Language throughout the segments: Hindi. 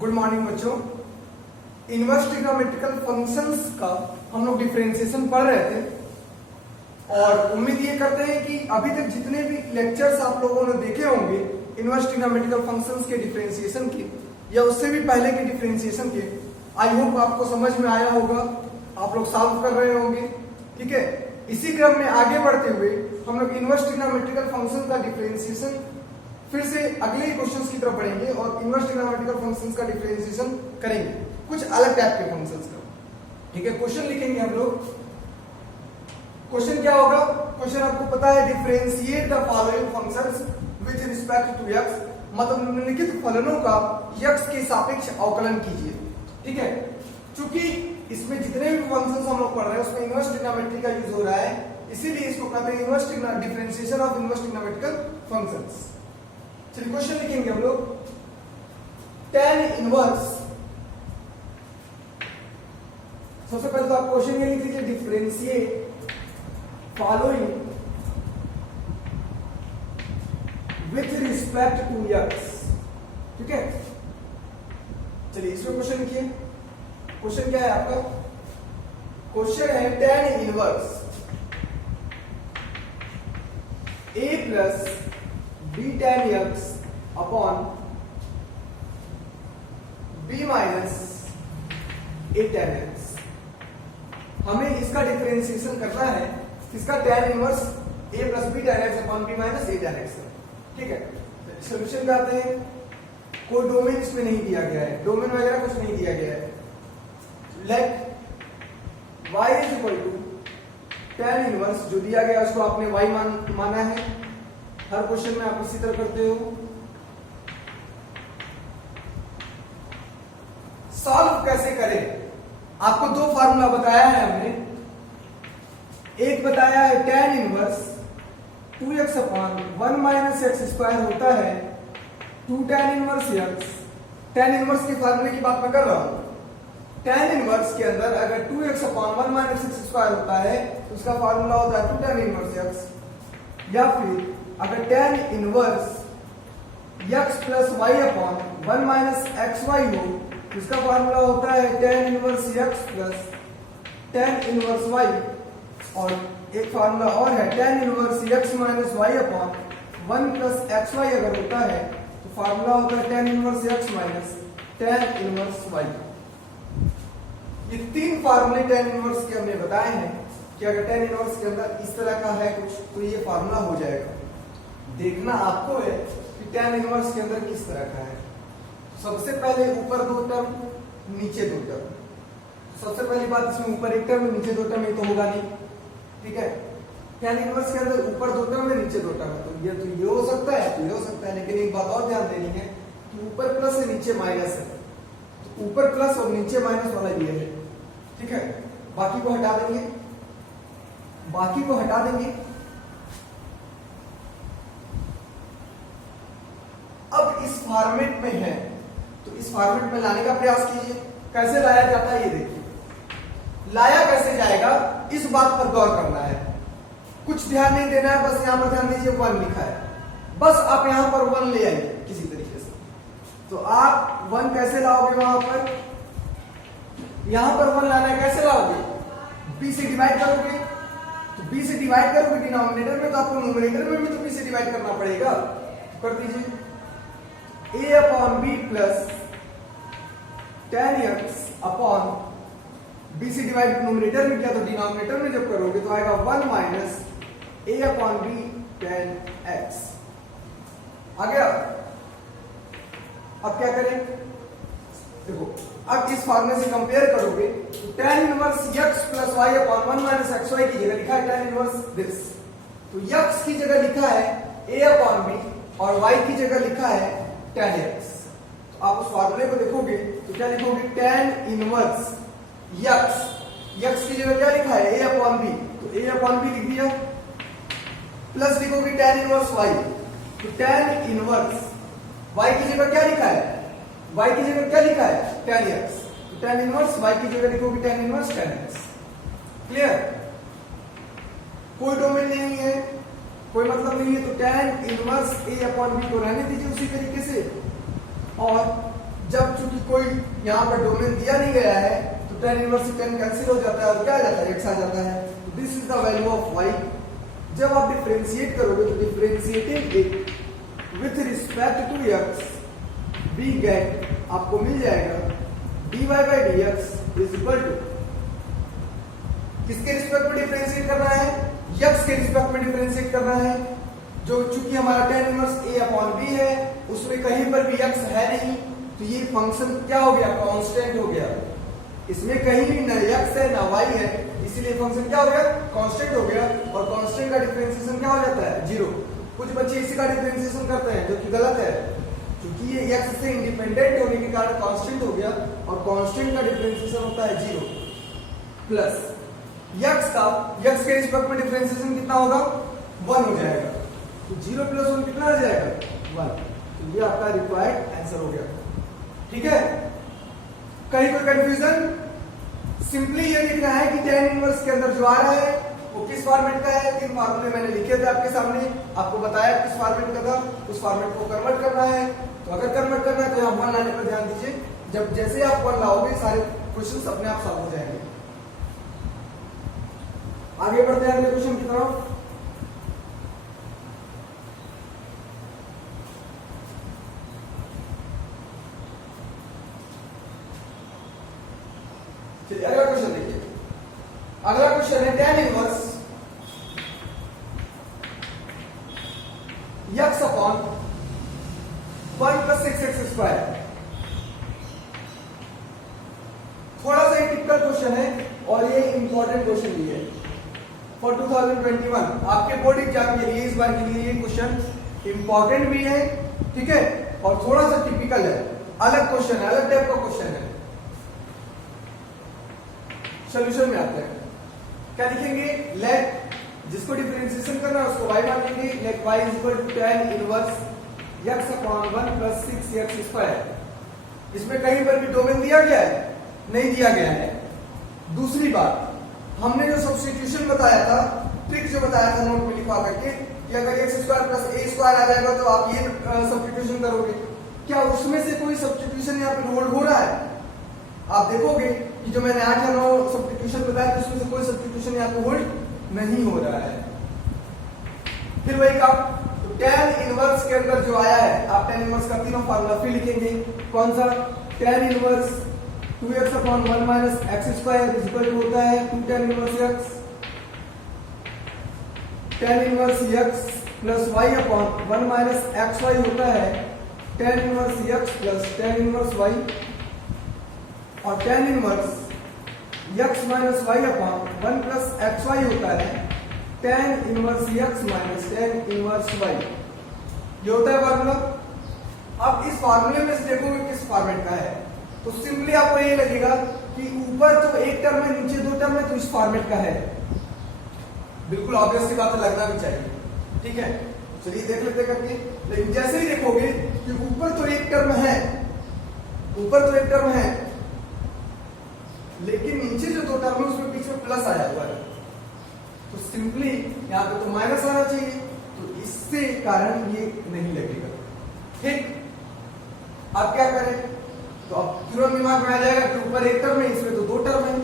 गुड मॉर्निंग बच्चों। इनवर्स ट्रिग्नोमेट्रिकल फंक्शंस का हम लोग डिफरेंशिएशन पढ़ रहे थे और उम्मीद ये करते हैं कि अभी तक जितने भी लेक्चर्स आप लोगों ने देखे होंगे इनवर्स ट्रिग्नोमेट्रिकल फंक्शंस के डिफरेंशिएशन के या उससे भी पहले के डिफरेंशिएशन के, आई होप आपको समझ में आया होगा, आप लोग सॉल्व कर रहे होंगे। ठीक है, इसी क्रम में आगे बढ़ते हुए हम लोग इनवर्स ट्रिग्नोमेट्रिकल फंक्शन का डिफरेंशिएशन फिर से अगले क्वेश्चंस की तरफ बढ़ेंगे और इनवर्स ट्रिग्नोमेट्रिकल फंक्शंस का डिफरेंशिएशन करेंगे, कुछ अलग टाइप के फंक्शंस का। ठीक है, क्वेश्चन लिखेंगे हम लोग। क्वेश्चन क्या होगा? क्वेश्चन आपको पता है, differentiate the following functions with respect to x, मतलब निम्नलिखित फलनों का x के सापेक्ष अवकलन कीजिए। ठीक है, चूंकि इसमें जितने भी फंक्शंस हम लोग पढ़ रहे हैं उसमें इनवर्स ट्रिग्नोमेट्री का यूज हो रहा है, इसीलिए इसको कहते हैं inverse differentiation of inverse trigonometrical functions. चलिए क्वेश्चन लिखेंगे हम लोग। tan इनवर्स, सबसे पहले तो आप क्वेश्चन ये लिख लीजिए, differentiate following with respect to x। ठीक है, चलिए इसमें क्वेश्चन लिखिए। क्वेश्चन क्या है आपका? क्वेश्चन है tan inverse a plus b tan x upon b minus a tan x। हमें इसका डिफरेंशिएशन करना है, इसका tan inverse a plus b tan x upon b minus a tan x। ठीक है, सोल्यूशन पे आते हैं। कोई डोमेन इसमें नहीं दिया गया है, डोमेन वगैरह कुछ नहीं दिया गया है। Let y is equal to tan inverse, जो दिया गया उसको आपने y माना है। हर क्वेश्चन में आप इसी तरह करते हो। सॉल्व कैसे करें? आपको दो फार्मूला बताया है हमने। एक बताया है tan inverse 2x upon 1 minus x square होता है 2 tan inverse x। tan inverse के फार्मूले की बात मैं कर रहा हूं। tan इनवर्स के अंदर अगर 2x upon 1 minus x square होता है तो उसका फार्मूला होता है 2 tan इनवर्स x। या फिर अगर tan inverse x plus y upon 1 minus x y हो, इसका फार्मूला होता है tan inverse x plus tan inverse y। और एक फार्मूला और है tan inverse x minus y upon 1 plus x y अगर होता है तो फार्मूला होता है tan inverse x minus tan inverse y। ये तीन फार्मूले tan इनवर्स के हमने बताए हैं कि अगर tan इनवर्स के अंदर इस तरह का है कुछ तो ये फार्मूला हो जाएगा। देखना आपको है कि tan इनवर्स के अंदर किस तरह का है। सबसे पहले ऊपर दो टर्म, नीचे दो टर्म। सबसे पहली बात, इसमें ऊपर एक टर्म नीचे दो टर्म, ये तो होगा नहीं। ठीक है, tan इनवर्स के अंदर ऊपर दो टर्म है नीचे दो टर्म है, तो ये हो सकता है तो ये हो सकता है। लेकिन एक बात और ध्यान देनी है कि ऊपर प्लस है नीचे माइनस है, तो ऊपर प्लस और नीचे माइनस वाला ये है। ठीक है, बाकी को हटा देंगे, बाकी को हटा देंगे। अब इस फॉर्मेट में है तो इस फॉर्मेट में लाने का प्रयास कीजिए। कैसे लाया जाता है ये देखिए। लाया कैसे जाएगा इस बात पर गौर करना है, कुछ ध्यान नहीं देना है। बस यहां पर ध्यान दीजिए, 1 लिखा है, बस आप यहां पर 1 ले आइए किसी तरीके से। तो आप 1 कैसे लाओगे? वहां पर यहां पर 1 लाना है, कैसे लाओगे? b से डिवाइड करोगे, तो b से डिवाइड करोगे डिनोमिनेटर में, तो आपको न्यूमरेटर में भी तो b से डिवाइड करना पड़ेगा। तो कर दीजिए a upon b plus tan x upon b से डिवाइड न्यूमरेटर में किया तो डिनोमिनेटर में जब करोगे तो आएगा 1 minus a upon b tan x। आ गया। अब क्या करें? देखो, अब इस फॉर्मूले से कंपेयर करोगे तो tan inverse x plus y upon 1 minus x y की जगह लिखा है tan इनवर्स दिस, तो x की जगह लिखा है a अपॉन b और y की जगह लिखा है tan x। तो आप उस फॉर्मूले को देखोगे तो क्या लिखोगे? tan इनवर्स x की जगह क्या लिखा है? a अपॉन b, तो a अपॉन b लिख दिया। प्लस लिखोगे tan इनवर्स y, तो tan इनवर्स y की जगह क्या लिखा है? y की जगह क्या लिखा है? tan x, तो tan इनवर्स y की जगह लिखोगे tan inverse tan x। Clear? कोई डोमेन नहीं है, कोई मतलब नहीं है, तो tan inverse a upon b को रहने दीजिए उसी तरीके से। और जब चूंकि कोई यहाँ पर डोमेन दिया नहीं गया है तो tan इनवर्स से tan कैंसिल हो जाता है और क्या आ जाता है, x आ जाता है। This is the value of y। जब आप डिफरेंशिएट करोगे तो differentiating it with respect to x we get, आपको मिल जाएगा dy by dx is equal to, किसके रिस्पेक्ट में डिफरेंशिएट करना है, x के रिस्पेक्ट में डिफरेंशिएट करना है। जो चूंकि हमारा tan inverse a upon b है उसमें कहीं पर भी x है नहीं तो ये फंक्शन क्या हो गया, कांस्टेंट हो गया। इसमें कहीं भी ना x है ना y है, इसीलिए फंक्शन क्या हो गया, कांस्टेंट हो गया। और कांस्टेंट का डिफरेंशिएशन क्या हो जाता है, 0। कुछ बच्चे इसी का डिफरेंशिएशन करते हैं जो कि गलत है, क्योंकि ये x से इंडिपेंडेंट होने के कारण कांस्टेंट हो गया और कांस्टेंट का डिफरेंशिएशन होता है 0 प्लस x का, x के रिस्पेक्ट में डिफरेंशिएशन कितना होगा, 1 हो जाएगा। तो 0 प्लस 1 कितना आ जाएगा, 1। तो ये आपका रिक्वायर्ड आंसर हो गया। ठीक है, कहीं कोई कंफ्यूजन? सिंपली ये लिखना है कि tan इनवर्स के अंदर जो आ रहा है वो किस फॉर्मेट का है। 3 फार्मूले मैंने लिखे थे आपके सामने, आपको बताया किस फॉर्मेट का था, उस फॉर्मेट को कन्वर्ट करना है। तो अगर कन्वर्ट करना है तो यहाँ 1 लाने पर ध्यान दीजिए। जब जैसे आप 1 लाओगे सारे क्वेश्चंस अपने आप सॉल्व हो जाएंगे। आगे बढ़ते हैं अगले क्वेश्चन की तरफ। चलिए अगला क्वेश्चन देखिए। अगला क्वेश्चन है tan inverse x upon 1 plus 6x square. थोड़ा सा टिपिकल क्वेश्चन है और ये इंपॉर्टेंट क्वेश्चन भी है फॉर 2021 आपके बोर्ड एग्जाम के लिए। इस बार के लिए ये क्वेश्चन इंपॉर्टेंट भी है, ठीक है, और थोड़ा सा टिपिकल है, अलग क्वेश्चन है, अलग टाइप का क्वेश्चन है। सॉल्यूशन में आते हैं, क्या लिखेंगे, लेट, जिसको डिफरेंशिएशन करना है उसको y मान लेंगे, let y is equal to tan inverse x upon 1 plus 6x square. इसमें कहीं पर भी डोमेन दिया गया है, नहीं दिया गया है। दूसरी बात, हमने जो सब्स्टिट्यूशन बताया था, ट्रिक जो बताया था नोट में लिखवा करके कि अगर x square plus a square आ जाएगा तो आप ये सब्स्टिट्यूशन करोगे। क्या उसमें से कोई सब्स्टिट्यूशन यहाँ पे होल्ड हो रहा है? आप देखोगे कि जो मैंने 8 या 9 सब्स्टिट्यूशन बताया तो उसमें से कोई सब्स्टिट्यूशन यहाँ पे होल्ड नहीं हो रहा है। फिर वही काम, तो tan इनवर्स के अंदर जो आया है, आप tan इनवर्स का तीनों फार्मूला फिर लिखेंगे। कौन सा, tan inverse 2x upon 1 minus x square is equal to होता है 2 tan inverse x, tan inverse x plus y upon 1 minus x y होता है tan inverse x plus tan inverse y, और tan inverse x minus y upon 1 plus x y होता है tan inverse x minus tan inverse y। ये होता है फार्मूला। अब इस फार्मूले में से देखोगे किस फॉर्मेट का है, तो सिंपली आपको ये लगेगा कि ऊपर तो एक टर्म है, नीचे 2 टर्म है, तो इस फॉर्मेट का है। बिल्कुल ऑब्वियस सी बात है, लगना भी चाहिए, ठीक है। चलिए देख लेते करके। लेकिन जैसे ही देखोगे कि ऊपर तो एक टर्म है, ऊपर तो एक टर्म है, लेकिन नीचे जो 2 टर्म है उसमें बीच में प्लस आया हुआ है, तो सिंपली यहाँ पे तो माइनस आना चाहिए, तो इससे कारण ये नहीं लगेगा। ठीक, अब क्या करें, तो अब तुरंत दिमाग में आ जाएगा कि ऊपर एक टर्म है, इसमें तो 2 टर्म है,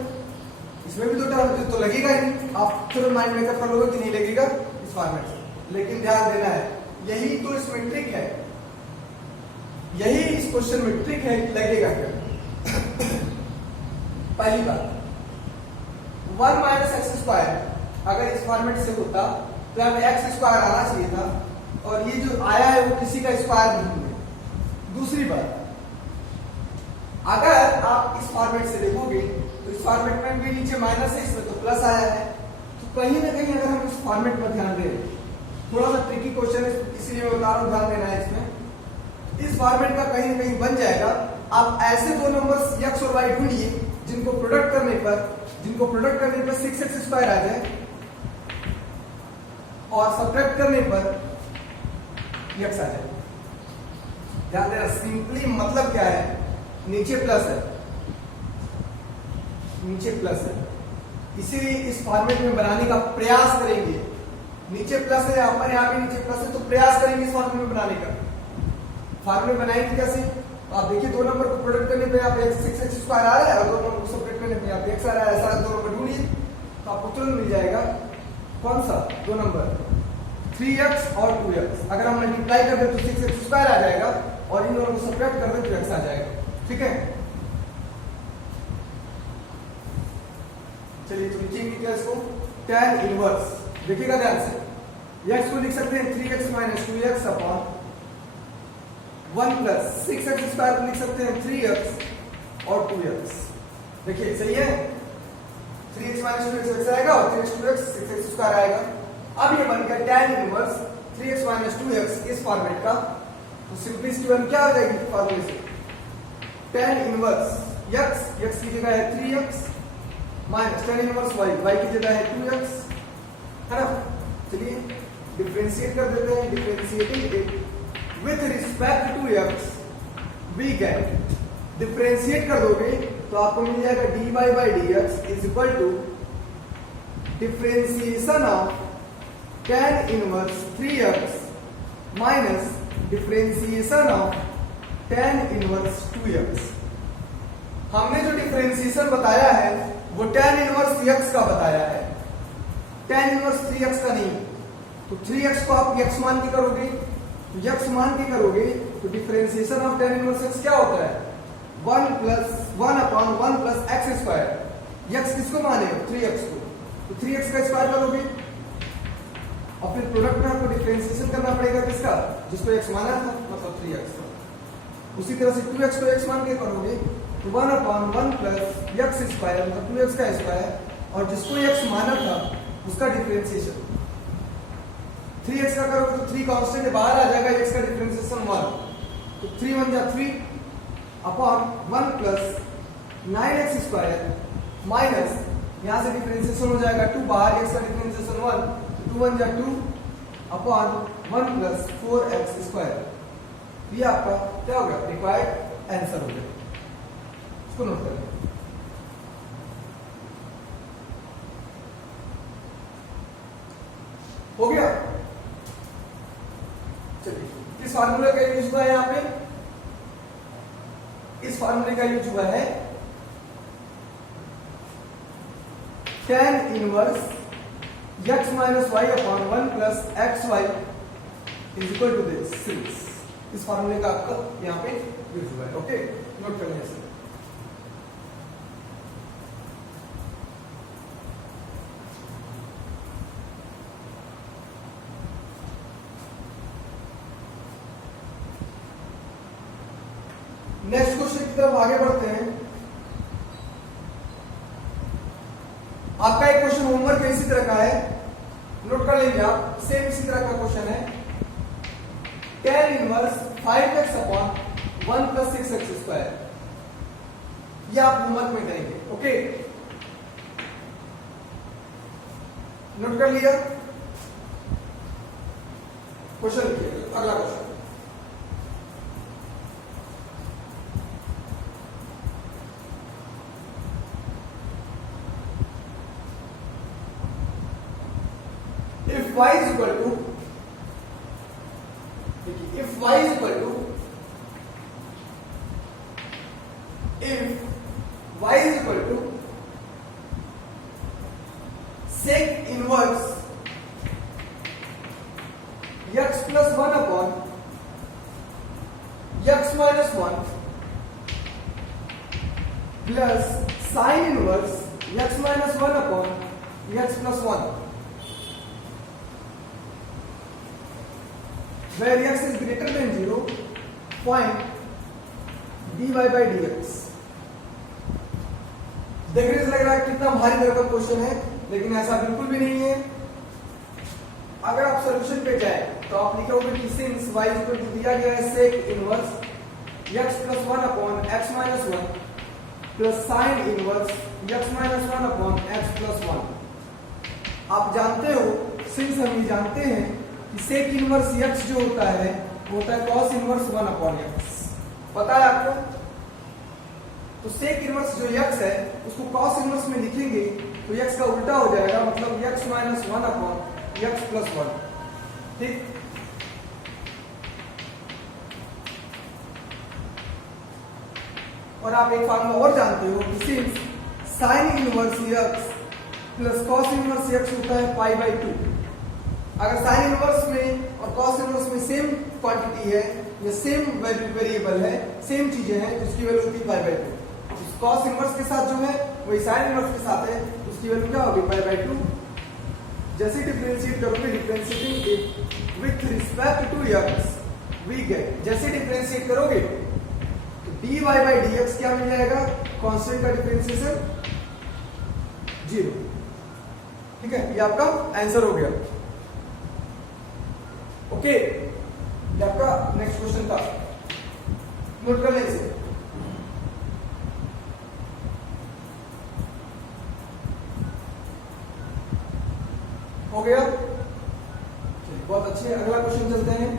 इसमें भी 2 टर्म है, तो लगेगा ही नहीं। आप तुरंत माइंड मेकअप कर लोगे कि नहीं लगेगा इस फॉर्मेट से। लेकिन ध्यान देना है, यही तो इसमें ट्रिक है, यही इस क्वेश्चन में ट्रिक है कि लगेगा क्या। पहली बात, 1 माइनस एक्स स्क्वायर अगर इस फॉर्मेट से होता तो यहाँ पे एक्स स्क्वायर आना चाहिए था, और ये जो आया है वो किसी का स्क्वायर नहीं है। दूसरी बात, अगर आप इस फॉर्मेट से देखोगे तो इस फॉर्मेट में भी नीचे माइनस है, इसमें तो प्लस आया है, तो कहीं ना कहीं अगर हम इस फॉर्मेट पर ध्यान दें, थोड़ा सा ट्रिकी क्वेश्चन है इसीलिए मैं बता रहा हूं, ध्यान देना है इसमें। इस फॉर्मेट का कहीं ना कहीं बन जाएगा। आप ऐसे 2 नंबर्स x और y ढूंढिए जिनको प्रोडक्ट करने पर 6x स्क्वायर आ जाए और सब्ट्रैक्ट करने पर x आ जाए। ध्यान देना, सिंपली मतलब क्या है, नीचे प्लस है, नीचे प्लस है, इसीलिए इस फॉर्मेट में बनाने का प्रयास करेंगे। नीचे प्लस है, यहाँ पर यहाँ भी नीचे प्लस है, तो प्रयास करेंगे इस फॉर्मेट में बनाने का। फॉर्मेट बनाएंगे कैसे, आप देखिए दो नंबर को प्रोडक्ट करने पे आप सिक्स एक्स स्क्वायर आ रहा है और दो नंबर को सब्ट्रैक्ट करने पे आप एक्स आ रहा है, ऐसा दो नंबर ढूंढिए तो आपको तुरंत मिल जाएगा कौन सा दो नंबर 3x और 2x। अगर हम मल्टीप्लाई कर दे तो 6x स्क्वायर आ जाएगा और इन दोनों को सब्ट्रैक्ट कर दे तो x आ जाएगा। ठीक है, चलिए तो लिखेंगे क्या इसको, tan इनवर्स, देखिएगा ध्यान से, x को लिख सकते हैं 3x minus 2x upon 1 plus 6x square को लिख सकते हैं 3x और 2x। देखिए सही है, 3x माइनस 2x x आएगा और 3x 2x 6x स्क्वायर आएगा। अब ये बन गया tan inverse 3x minus 2x इस फॉर्मेट का, तो सिंपलिसिटी वन क्या हो जाएगी फॉर्मूले से, tan इनवर्स x की जगह है 3x minus tan inverse y की जगह है 2x, है ना। चलिए डिफरेंशिएट कर देते हैं, differentiating it with respect to x we get, differentiate कर दोगे तो आपको मिल जाएगा dy by dx is equal to differentiation of tan inverse 3x minus differentiation of tan inverse 2x। हमने जो डिफरेंशिएशन बताया है वो tan इनवर्स x का बताया है, tan इनवर्स 3x का नहीं। तो 3x को आप x मान के करोगे, तो x मान के करोगे तो differentiation of tan inverse x क्या होता है 1 upon 1 plus x square. x किसको माने हो 3x को, तो 3x का स्क्वायर करोगे और फिर प्रोडक्ट में आपको डिफरेंशिएशन करना पड़ेगा किसका, जिसको x माना था मतलब 3x का। उसी तरह से 2x को x मान के करोगे तो 1 अपॉन 1 प्लस एक्स स्क्वायर मतलब 2x का स्क्वायर और जिसको x माना था उसका डिफरेंशिएशन। 3x का करोगे तो 3 कांस्टेंट बाहर आ जाएगा, x का डिफरेंशिएशन 1, तो 3 1 जा 3 upon 1 plus 9x square minus यहां से डिफरेंशिएशन हो जाएगा 2 बाहर, x का डिफरेंशिएशन 1, 2 1 जा 2 अपॉन 1 प्लस 4x स्क्वायर। ये आपका क्या हो गया रिक्वायर्ड आंसर हो गया, इसको नोट करें। हो गया, चलिए किस फार्मूले का यूज हुआ है यहां पे, इस फार्मूले का यूज हुआ है tan inverse x minus y upon 1 plus x y is equal to this 6। इस फार्मूले का आपका यहां पे यूज हुआ है। ओके, नोट कर लें। नेक्स्ट क्वेश्चन की तरफ आगे बढ़ते हैं। आपका एक क्वेश्चन होमवर्क इसी तरह का है, नोट कर लीजिए आप, सेम इसी तरह का क्वेश्चन है, tan inverse 5x upon 1 plus 6x square. ये आप होमवर्क में करेंगे। ओके, नोट कर लिया, क्वेश्चन लिखिए। अगला question, if y is equal to, if y is equal to, if y is equal to sec inverse x plus 1 upon x minus 1 plus sin inverse x minus 1 upon x plus 1 where x is greater than 0, find dy by dx। देखने से लग रहा है कितना भारी तरह का क्वेश्चन है, लेकिन ऐसा बिल्कुल भी नहीं है। अगर आप सॉल्यूशन पे जाए तो आप लिखोगे कि सिंस y इक्वल टू दिया गया है sec inverse x plus 1 upon x minus 1 plus sine inverse x minus 1 upon x plus 1। आप जानते हो, सिंस हम ये जानते हैं सेक इनवर्स x जो होता है वो होता है cos इनवर्स 1 अपॉन x, पता है आपको। तो सेक इनवर्स जो x है उसको cos इनवर्स में लिखेंगे तो x का उल्टा हो जाएगा, मतलब x minus 1 upon x plus 1। ठीक, और आप एक फार्मूला और जानते हो कि since sign inverse x plus cos inverse x होता है पाई बाई 2। अगर साइन इनवर्स में और कॉस इनवर्स में सेम क्वांटिटी है या सेम वेरिएबल है, सेम चीजें हैं, तो उसकी वैल्यू होती है पाई बाई 2। कॉस इनवर्स के साथ जो है वही साइन इनवर्स के साथ है, उसकी वैल्यू क्या होगी पाई बाई 2। जैसे डिफरेंशिएट करोगे, differentiating it with respect to x we get, जैसे डिफरेंशिएट करोगे तो dy बाई dx क्या मिल जाएगा, कांस्टेंट का डिफरेंशिएशन 0। ठीक है, ये आपका आंसर हो गया। ओके, ये आपका नेक्स्ट क्वेश्चन था, नोट कर लें इसे। हो गया, चलिए बहुत अच्छे, अगला क्वेश्चन चलते हैं।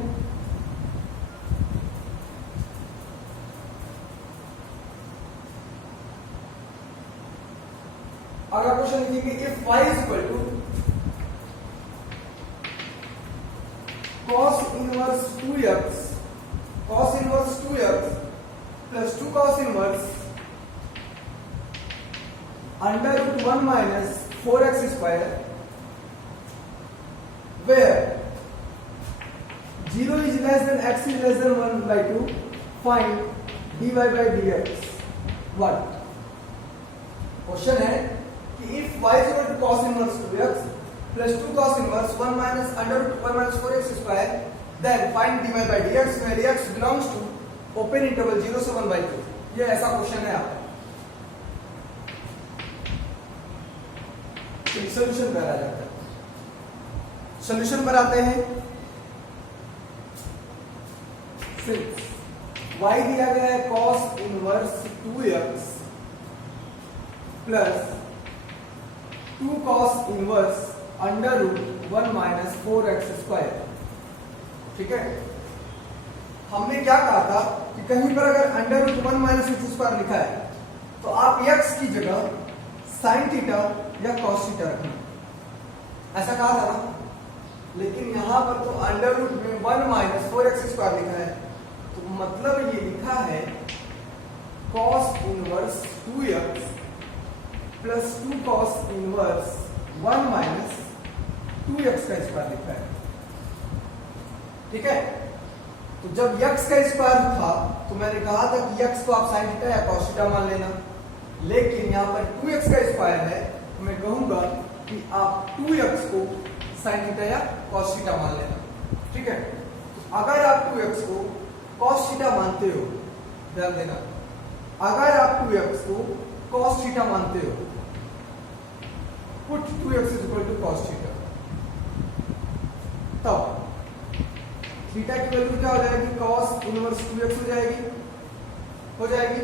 अगला क्वेश्चन लिखेंगे if y is equal to cos inverse 2x plus 2 cos inverse under root 1 minus 4x square where 0 is less than x is less than 1 by 2 find dy by dx। what question है कि if y is equal to cos inverse 2x plus 2 cos inverse 1 minus under root 1 minus 4x square then find dy by dx where x belongs to open interval 0 से 1 by 2। ये ऐसा क्वेश्चन है आपका। सॉल्यूशन पर आ जाता है, सॉल्यूशन पर आते हैं। y दिया गया है cos inverse 2x plus 2 cos inverse under root 1 minus 4x square. ठीक है, हमने क्या कहा था कि कहीं पर अगर under root 1 minus x square लिखा है तो आप x की जगह साइन थीटा या कॉस थीटा रखना, ऐसा कहा था ना। लेकिन यहां पर तो अंडर रूट में 1 माइनस 4x स्क्वायर लिखा है, तो मतलब ये लिखा है cos inverse 2x plus 2 cos inverse 1 minus 2x का स्क्वायर लिखा है। ठीक है, तो जब x का स्क्वायर था तो मैंने कहा था कि x को आप साइन थीटा या कॉस थीटा मान लेना, लेकिन यहाँ पर 2x का स्क्वायर है तो मैं कहूंगा कि आप 2x को साइन थीटा या कॉस थीटा मान लेना। ठीक है, तो अगर आप 2x को कॉस थीटा मानते हो, ध्यान देना, अगर आप 2x को कॉस थीटा मानते हो, put 2x is equal to cos theta, तब थीटा की वैल्यू क्या हो जाएगी, कॉस इनवर्स 2x हो जाएगी।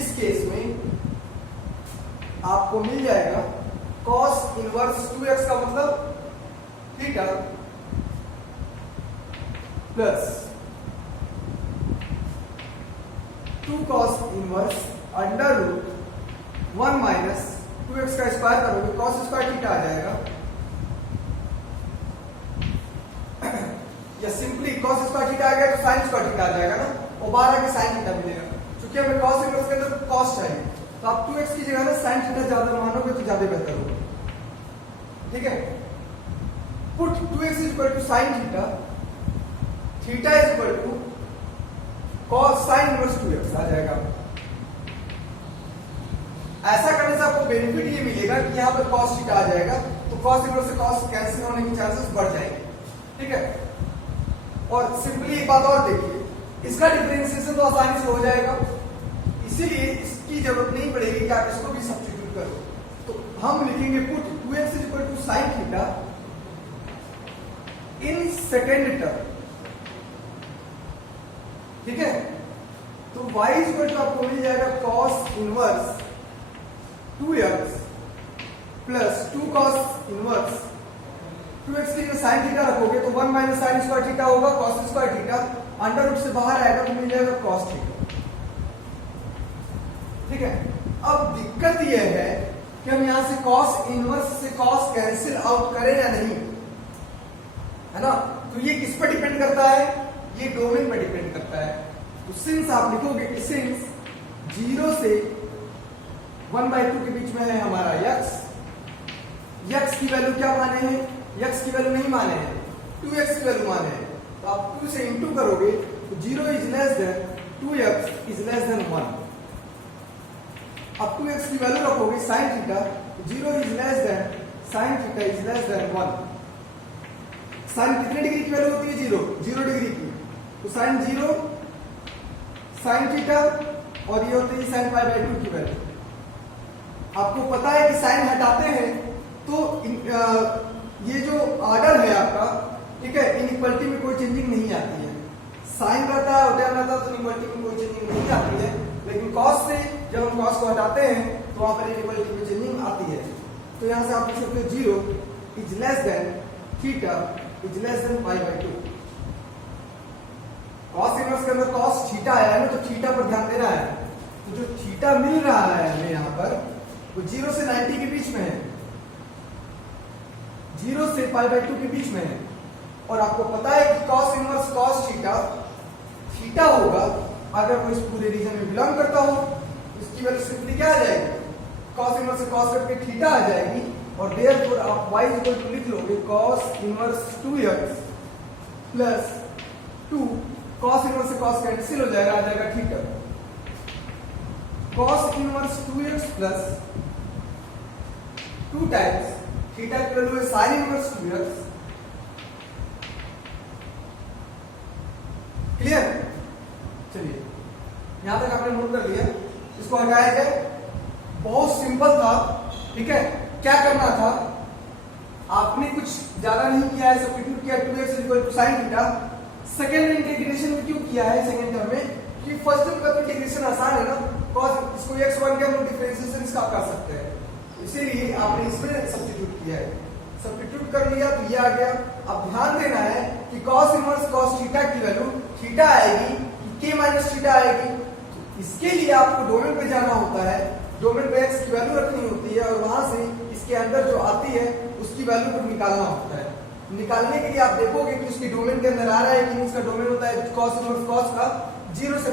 इस केस में आपको मिल जाएगा कॉस इनवर्स 2x का मतलब theta plus 2 cos inverse under root 1 minus 2x का स्क्वायर करोगे, cos स्क्वायर थीटा आ जाएगा, या सिंपली cos स्क्वायर थीटा आ गया तो sin स्क्वायर थीटा आ जाएगा ना, और 12 के sin थीटा मिलेगा। क्योंकि हमें cos इनवर्स के अंदर cos चाहिए, तो आप 2x की जगह ना sin थीटा ज्यादा मानोगे तो ज्यादा बेहतर होगा। ठीक है, put 2x is equal to sin theta, theta is equal to cos sin inverse 2x आ जाएगा। ऐसा करने से आपको बेनिफिट ये मिलेगा कि यहाँ पर cos थीटा आ जाएगा, तो cos इनवर्स से cos कैंसिल होने की चांसेस बढ़ जाएंगे। ठीक है, और सिंपली एक बात और देखिए, इसका डिफरेंशिएशन तो आसानी से हो जाएगा, इसीलिए इसकी जरूरत नहीं पड़ेगी कि आप इसको भी सब्स्टिट्यूट करो। तो हम लिखेंगे put 2x is equal to sin theta in second term. ठीक है, तो y इज इक्वल टू आपको मिल जाएगा cos inverse 2x plus 2 cos inverse 2x की जगह sin थीटा रखोगे तो 1 माइनस साइन स्क्वायर थीटा होगा, cos square theta under root से बाहर आएगा तो मिल जाएगा cos थीटा। ठीक है, अब दिक्कत यह है कि हम यहां से cos इनवर्स से cos कैंसिल आउट करें या नहीं, है ना। तो ये किस पर डिपेंड करता है, ये डोमेन पर डिपेंड करता है। तो सिंस आप लिखोगे कि सिंस 0 से 1/2 के बीच में है हमारा x की वैल्यू क्या माने हैं, x की वैल्यू नहीं माने हैं, 2x की वैल्यू माने हैं। तो आप 2 से इंटू करोगे तो 0 is less than 2x is less than 1। अब 2x की वैल्यू रखोगे sin theta, 0 is less than sin theta is less than 1। sin कितने डिग्री की वैल्यू होती है, 0 डिग्री की। तो sin 0 sin थीटा और ये होती है sin पाई बाई 2 की वैल्यू। आपको पता है कि sin हटाते हैं तो ये जो ऑर्डर है आपका, ठीक है, इनइक्वालिटी में कोई चेंजिंग नहीं आती है। साइन रहता है और टैन रहता है तो इनइक्वालिटी में कोई चेंजिंग नहीं आती है, लेकिन कॉस से जब हम कॉस को हटाते हैं तो वहां पर इनइक्वालिटी में चेंजिंग आती है। तो यहां से आप लिख सकते हो 0 is less than theta is less than pi by 2। Cos inverse के अंदर कॉस थीटा आया है ना, तो थीटा पर ध्यान देना है। तो जो थीटा मिल रहा है हमें यहाँ पर वो 0 से 90 के बीच में है, 0 से पाई बाई 2 के बीच में है। और आपको पता है कि कॉस इनवर्स कॉस थीटा होगा अगर वो इस पूरे रीजन में बिलोंग करता हो। इसकी वैल्यू सिंपली क्या आ जाएगी, कॉस इनवर्स से कॉस करके थीटा आ जाएगी और देयरफॉर आप y इक्वल टू लिख लोगे cos inverse 2x plus 2, cos inverse से कॉस कैंसिल हो जाएगा, आ जाएगा theta. Cos inverse 2x plus 2 times theta की वैल्यू है साइन इनवर्स 2x। क्लियर? चलिए यहां तक आपने नोट कर लिया। इसको हटाया जाए, बहुत सिंपल था, ठीक है। क्या करना था, आपने कुछ ज्यादा नहीं किया है, सब्स्टिट्यूट किया 2x equal to sin theta. Second integration में क्यों किया है सेकंड टर्म में, कि फर्स्ट टर्म का इंटीग्रेशन आसान है ना, cos इसको x1 के हम डिफरेंशिएशन इसका कर सकते हैं, इसीलिए आपने इसमें सब्स्टिट्यूट किया है। सब्स्टिट्यूट कर लिया तो ये आ गया। अब ध्यान देना है कि cos इनवर्स cos थीटा की वैल्यू थीटा आएगी कि k माइनस थीटा आएगी। तो इसके लिए आपको डोमेन पे जाना होता है, डोमेन पे x की वैल्यू रखनी होती है और वहां से इसके अंदर जो आती है उसकी वैल्यू को निकालना होता है। निकालने के लिए आप देखोगे कि उसकी डोमेन के अंदर आ रहा है कि इसका डोमेन होता है cos इनवर्स cos का 0 से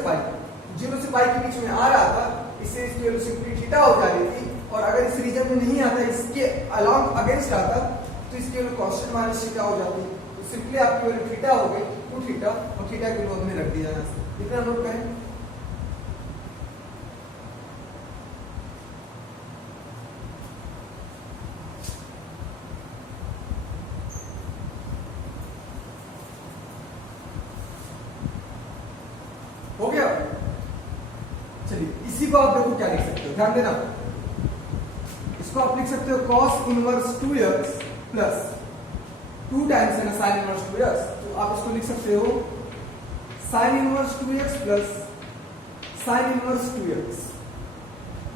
पाई के बीच में आ रहा था, इससे इसकी वैल्यू सिंपली थीटा हो जा रही थी। और अगर इस रीजन में नहीं आता, इसके अलोंग अगेंस्ट आता, तो इसकी वैल्यू कांस्टेंट माइनस थीटा हो जाती। तो सिंपली आपकी वैल्यू थीटा हो गई 2 थीटा और थीटा की वैल्यू हमने रख दिया है। इतना नोट करें। हो गया? चलिए इसी को आप देखो क्या लिख सकते हो, ध्यान देना। इसको आप लिख सकते हो cos inverse 2x plus 2 times है ना sin इनवर्स 2x, तो आप इसको लिख सकते हो sin inverse 2x plus sin inverse 2x।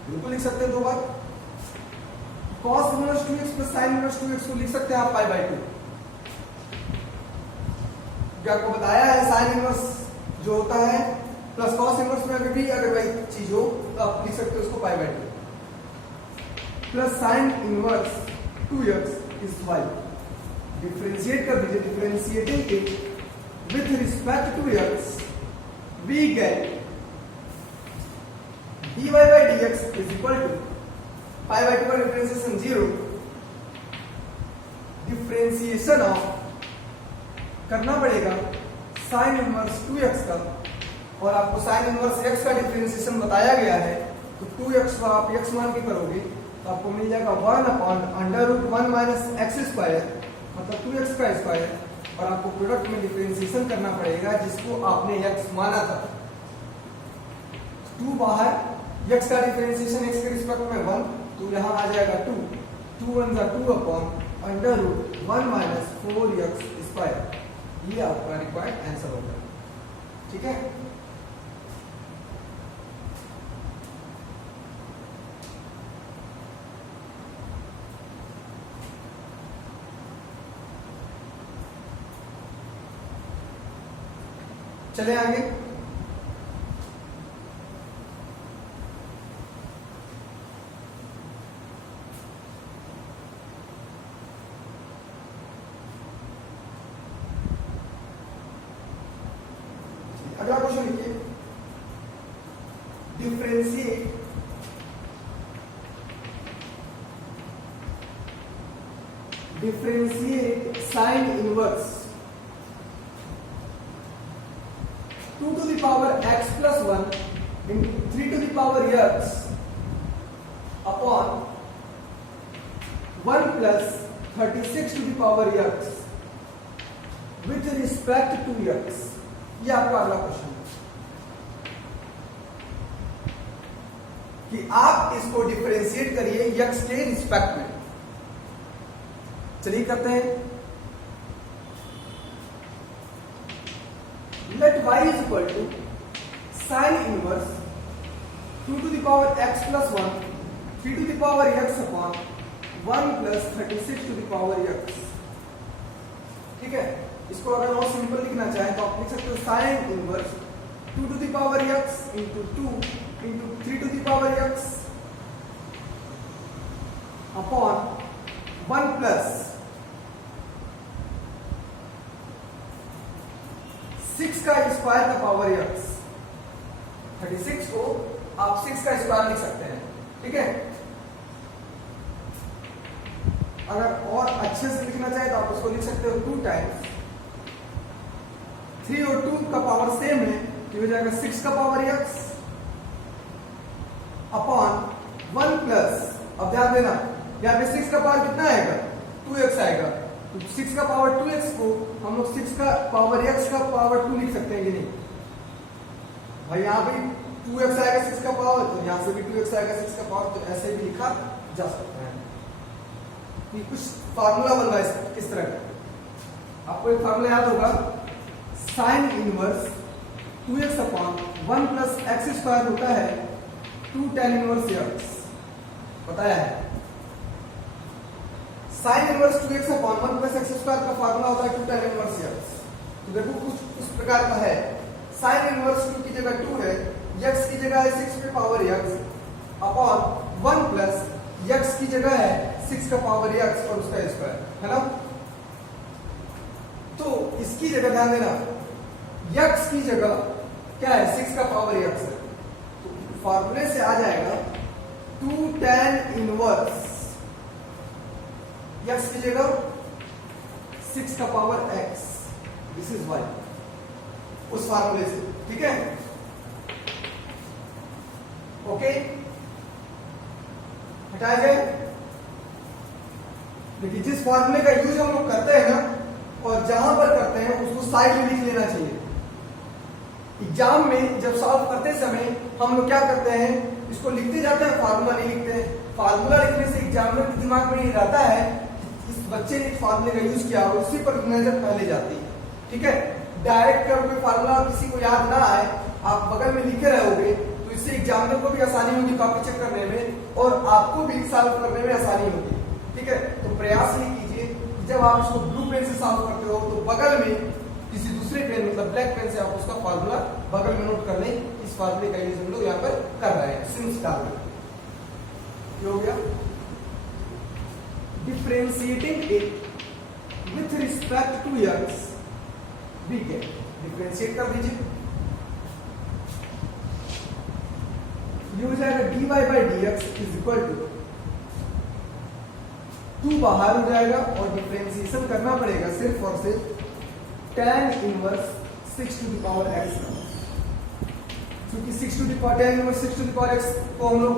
बिल्कुल लिख सकते हैं दो बार। cos inverse 2x plus sin inverse 2x को लिख सकते हैं आप पाई बाई 2। क्या आपको बताया है sin इनवर्स जो होता है प्लस cos इनवर्स में अगर वही चीज हो तो आप लिख सकते हो उसको पाई बाई 2 प्लस sin inverse 2x is y। Differentiate कर दीजिए, differentiating it with respect to x we get dy by dx is equal to pi by 2 का डिफरेंशिएशन 0, डिफरेंशिएशन ऑफ करना पड़ेगा sin इनवर्स 2x का, और आपको sin इनवर्स x का डिफरेंशिएशन बताया गया है। तो 2x को आप x मान के करोगे तो आपको मिल जाएगा 1/√1 माइनस एक्स स्क्वायर, मतलब 2x का स्क्वायर, और आपको प्रोडक्ट में डिफरेंशिएशन करना पड़ेगा जिसको आपने x माना था। 2 बाहर, x का डिफरेंशिएशन x के रिस्पेक्ट में 1, तो यहाँ आ जाएगा 2, 2 1 जा 2/√1 माइनस 4x स्क्वायर। ये आपका रिक्वायर्ड आंसर होगा, ठीक है। चले आगे। सॉल्यूशन लिखिए, differentiate sign inverse 2 to the power x plus 1 into 3 to the power x upon 1 plus 36 to the power x with respect to x। ये आपका अगला क्वेश्चन है कि आप इसको डिफरेंशिएट करिए x के रिस्पेक्ट में। चलिए करते हैं। Let y is equal to sine inverse 2 to the power x plus 1 3 to the power x upon 1 plus 36 to the power x। ठीक है, इसको अगर और सिंपल लिखना चाहें तो आप लिख सकते हो sign inverse 2 to the power x into 2 into 3 to the power x upon 1 plus 6 का स्क्वायर का पावर x। 36 को आप 6 का स्क्वायर लिख सकते हैं। ठीक है, अगर और अच्छे से लिखना चाहे तो आप उसको लिख सकते हो 2 टाइम्स 3 और 2 का पावर सेम है, ये हो जाएगा 6 का पावर x अपॉन 1 प्लस, अब ध्यान देना यहाँ पे 6 का पावर कितना आएगा 2x आएगा, तो 6 का पावर 2x को हम लोग 6 का पावर x का पावर 2 लिख सकते हैं कि नहीं भाई, यहाँ पे 2x आएगा 6 का पावर, तो यहाँ से भी 2x आएगा 6 का पावर, तो ऐसे भी लिखा जा सकता है। ये कुछ फार्मूला बन रहा है किस तरह का, आपको एक फार्मूला याद होगा, sine inverse 2x upon 1 plus x square होता है 2 tan इनवर्स x, बताया है। Sine inverse 2x upon 1 plus x square का फार्मूला होता है 2 tan इनवर्स x। तो देखो कुछ उस प्रकार का है, साइन इनवर्स 2 की जगह 2 है, x की जगह है 6 पे power x upon 1 plus x की जगह है 6 का पावर x और उसका स्क्वायर, है ना। तो इसकी जगह ध्यान देना, x की जगह क्या है 6 का पावर x है, तो फॉर्मूले से आ जाएगा 2 tan इनवर्स x की जगह 6 का power x, this is y, उस फॉर्मूले से। ठीक है, ओके, हटाया जाए। देखिए जिस फॉर्मूले का यूज हम लोग करते हैं ना, और जहां पर करते हैं उसको साइड में लिख लेना चाहिए। एग्जाम में जब सॉल्व करते समय हम लोग क्या करते हैं, इसको लिखते जाते हैं, फार्मूला नहीं लिखते हैं। फार्मूला लिखने से एग्जामिनर के दिमाग में ये रहता है कि इस बच्चे ने फार्मूले का यूज किया और उसी पर नजर पहले जाती है। ठीक है, डायरेक्ट कर कोई फार्मूला किसी को याद ना आए, आप बगल में लिखे रहोगे तो इससे एग्जामिनर को भी आसानी होगी कॉपी चेक करने में और आपको भी सॉल्व करने में आसानी होगी। ठीक है, तो प्रयास ये कीजिए कि जब आप इसको ब्लू पेन से सॉल्व करते हो तो बगल में किसी दूसरे पेन मतलब ब्लैक पेन से आप उसका फार्मूला बगल में नोट कर लें। इस फार्मूले का यूज हम लोग यहाँ पर कर रहे हैं, सिंस डाल रहे हैं। हो गया, differentiating it with respect to x, भी डिफरेंशिएट कर दीजिए, ये हो जाएगा dy by dx is equal to 2 बाहर हो जाएगा और डिफरेंशिएशन करना पड़ेगा सिर्फ और सिर्फ tan inverse 6 to the power x का, क्योंकि 6 to the power tan inverse 6 to the power x को हम लोग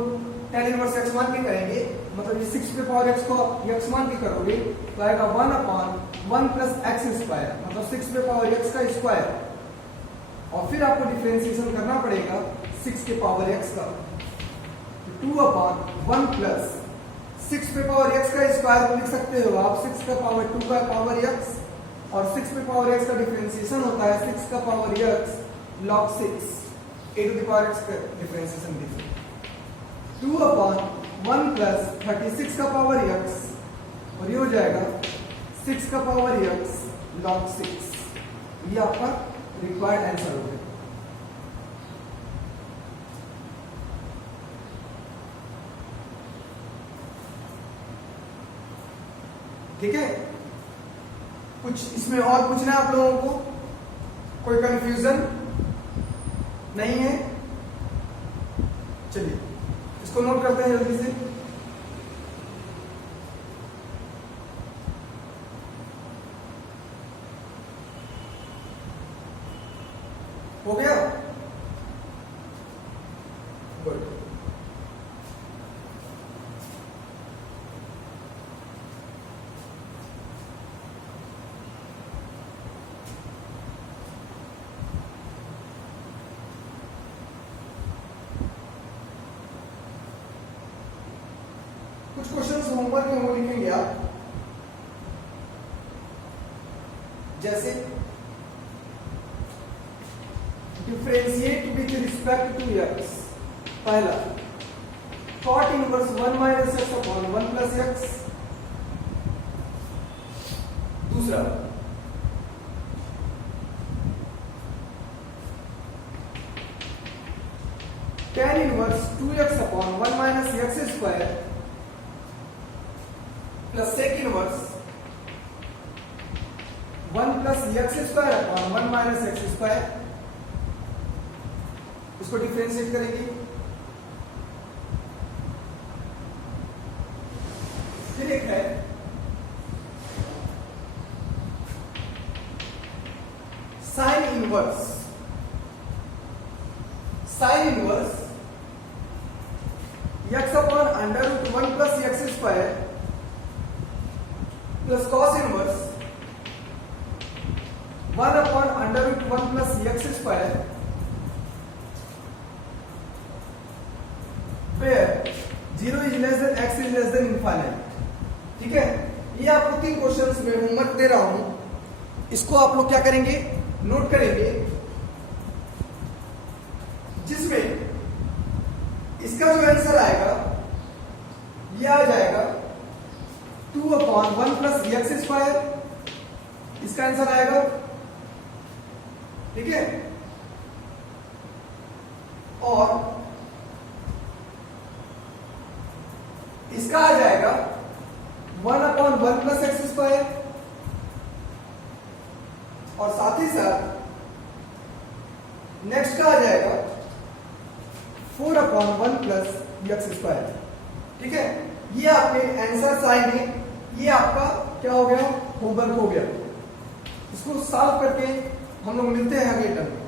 tan इनवर्स x मान के करेंगे, मतलब ये 6 पे पावर x को x मान के करोगे तो आएगा 1 अपॉन 1 प्लस एक्स स्क्वायर, मतलब 6 पे पावर x का स्क्वायर, और फिर आपको डिफरेंशिएशन करना पड़ेगा 6 के पावर x का, 2 अपॉन 1 प्लस 6 पे पावर x का स्क्वायर लिख सकते हो आप 6 का पावर 2 का पावर x, और 6 पे पावर x का डिफरेंशिएशन होता है 6 का power x log 6 a to the power x का डिफरेंशिएशन दीजिए, 2 अपॉन 1 प्लस 36 का पावर x, और ये हो जाएगा 6 का पावर x log 6। ये आपका रिक्वायर्ड आंसर हो गया। ठीक है, कुछ इसमें और पूछना है आप लोगों को, कोई कंफ्यूजन? नहीं है? चलिए इसको नोट करते हैं जल्दी से। हो गया? गुड। कुछ क्वेश्चंस होमवर्क में वो लिखेंगे आप, जैसे differentiate with respect to x. पहला cot inverse 1 minus x upon 1 plus x. दूसरा tan inverse 2x upon 1 minus x square plus sec inverse 1 plus x square upon 1 minus x square. इसको डिफरेंशिएट करेंगे। फिर एक है sine inverse x upon under root 1 plus x square plus cos inverse 1 upon under root 1 plus x square where 0 is less than x is less than infinite। ठीक है, ये आपको 3 क्वेश्चंस में होमवर्क दे रहा हूं, इसको आप लोग क्या करेंगे, नोट करेंगे, जिसमें इसका जो आंसर आएगा ये आ जाएगा 2 अपॉन 1 प्लस एक्स स्क्वायर, इसका आंसर आएगा। ठीक है, और इसका आ जाएगा 1 अपॉन 1 प्लस एक्स स्क्वायर, और साथ ही साथ नेक्स्ट का आ जाएगा 4 अपॉन 1 प्लस एक्स स्क्वायर। ठीक है, ये आपके आंसर आएंगे। ये आपका क्या हो गया, होमवर्क हो गया। इसको सॉल्व करके हम लोग मिलते हैं अगले टर्म।